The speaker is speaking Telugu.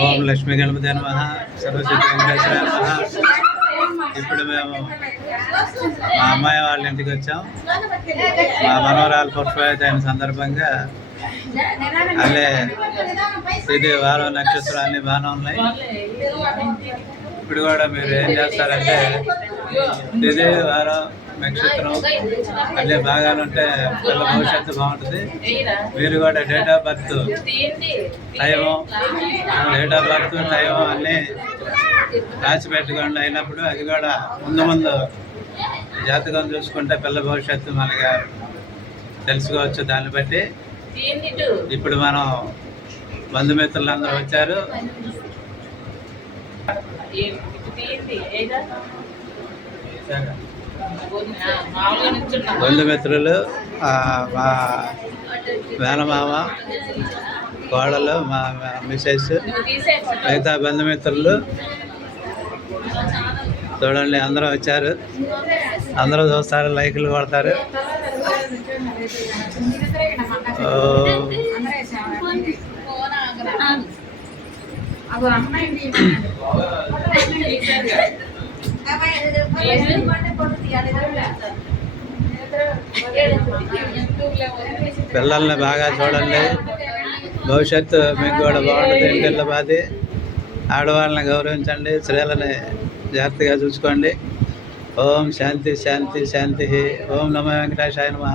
ఓం లక్ష్మీ గణపతి నమ. సరస్వతి వెంకటేశ్వర ఇప్పుడు మేము మా అమ్మాయి వాళ్ళ ఇంటికి వచ్చాం. మా మనవరాలు పుష్పవేత అయిన సందర్భంగా అల్లే ఇది వారం నక్షత్రాలు అన్ని బాగానే ఉన్నాయి. ఇప్పుడు కూడా మీరు ఏం చేస్తారంటే ఇది వారం నక్షత్రం అన్నీ బాగానే ఉంటే పిల్లల భవిష్యత్తు బాగుంటుంది. మీరు కూడా date of birth time date of birth time అన్నీ రాసి పెట్టుకోండి అయినప్పుడు అది కూడా ముందు ముందు జాతకం చూసుకుంటే పిల్ల భవిష్యత్తు మనకి తెలుసుకోవచ్చు దాన్ని బట్టి. ఇప్పుడు మనం బంధుమిత్రులు అందరూ వచ్చారు బంధుమిత్రులు మా మేనమామ కోడలు మా మిసెస్ మిగతా బంధుమిత్రులు. చూడండి అందరూ వచ్చారు. అందరూ చూస్తారు లైకులు కొడతారు. ఓ, పిల్లల్ని బాగా చూడండి. భవిష్యత్తు మీకు కూడా బాగుంటుంది ఇంటిల్ల బాధి. ఆడవాళ్ళని గౌరవించండి. స్త్రీలని జాగ్రత్తగా చూసుకోండి. ఓం శాంతి శాంతి శాంతి. ఓం నమ వెంకటేశాయ నమ.